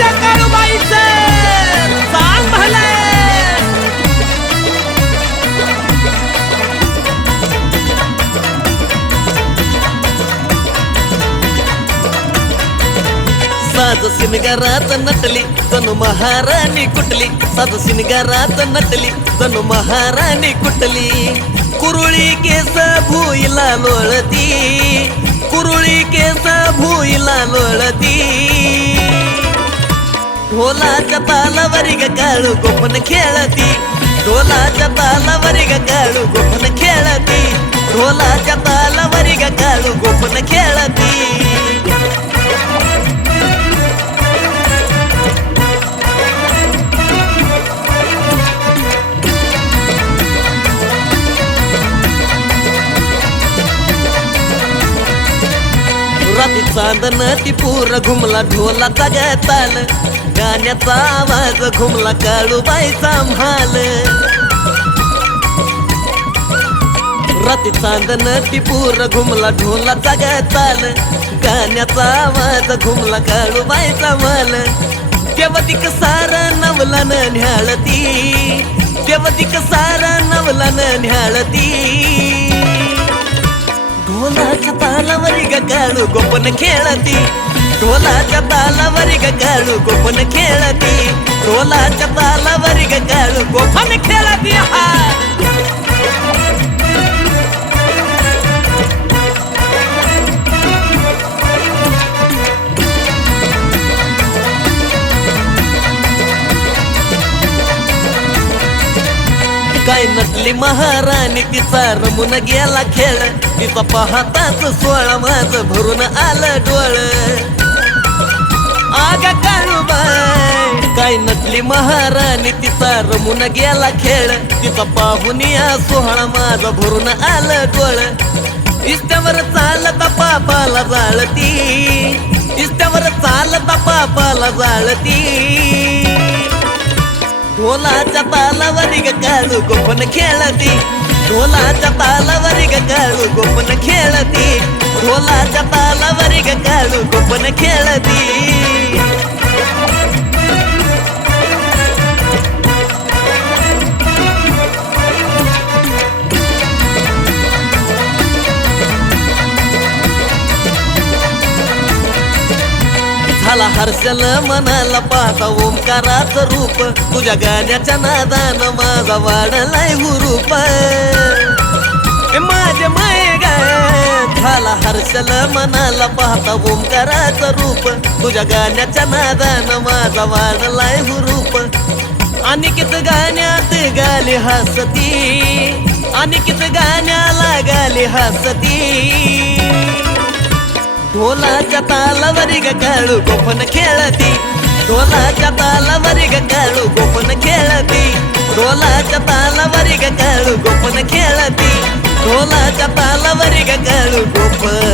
माझ्या काळूबाईचे सांग भले. साज सिनगारात नटली जणू महाराणी कुठली, साज सिनगारात नटली जणू महाराणी कुठली. कुरुळी केस भुईला लोळती, कुरुळी केस भुईला लोळती. ढोलाच्या तालावरी ग काळू गोपन खेळती, ढोलाच्या तालावरी ग काळू गोपन खेळती, ढोलाच्या तालावरी ग काळू गोपन खेळती. राती चांदन ती पूर घुमला ढोलाचा ग ताल, गाण्याचा आवाज घुमला काळूबाईचा म्हाल. राती चांदन ती पूर घुमला ढोलाचा ग ताल, गाण्याचा आवाज घुमला काळूबाईचा म्हाल. देवदिक सारा नवलन न्याळती, देवदिक सारा नवलन न्याळती. ढोलाच्या तालावरी ग काळू गोपन खेळती, ढोलाच्या तालावरी ग काळू गोपन खेळती, ढोलाच्या तालावरी ग काळू गोपन खेळती. काय नटली महाराणी तिचा रमून गेला खेळ, तिचा पाहताच सोळा माझ भरून आलं डोळ. आग काळूबाई काय नटली महाराणी तिचा रमून गेला खेळ, तिचा पाहुनिया सोहळा माझा भरून आलं डोळ. इस्त्यावर चालता पापाला जाळती, इस्त्यावर चालता पापाला जाळती. ढोलाच्या तालावरी ग काळू गोपन खेळती, ढोलाच्या तालावरी ग काळू गोपन खेळती, ढोलाच्या तालावरी ग काळू गोपन खेळती. झाला हर्षल मनाला पाहता ओंकाराचं रूप, तुझ्या गाण्याच्या नादानं माझा वाढलाय हुरूप. माझे माय ग झाला हर्षल मनाला पाहता ओंकाराचं रूप, तुझ्या गाण्याच्या नादानं माझा वाढलाय हुरूप. अनिकित गाण्यात गाली हसती, अनिकित गाण्याला गाली हसती. ढोलाच्या तालावरी ग काळू गोपन खेळती, ढोलाच्या तालावरी ग काळू गोपन खेळती, ढोलाच्या तालावरी ग काळू गोपन खेळती, ढोलाच्या तालावरी ग काळू गोपन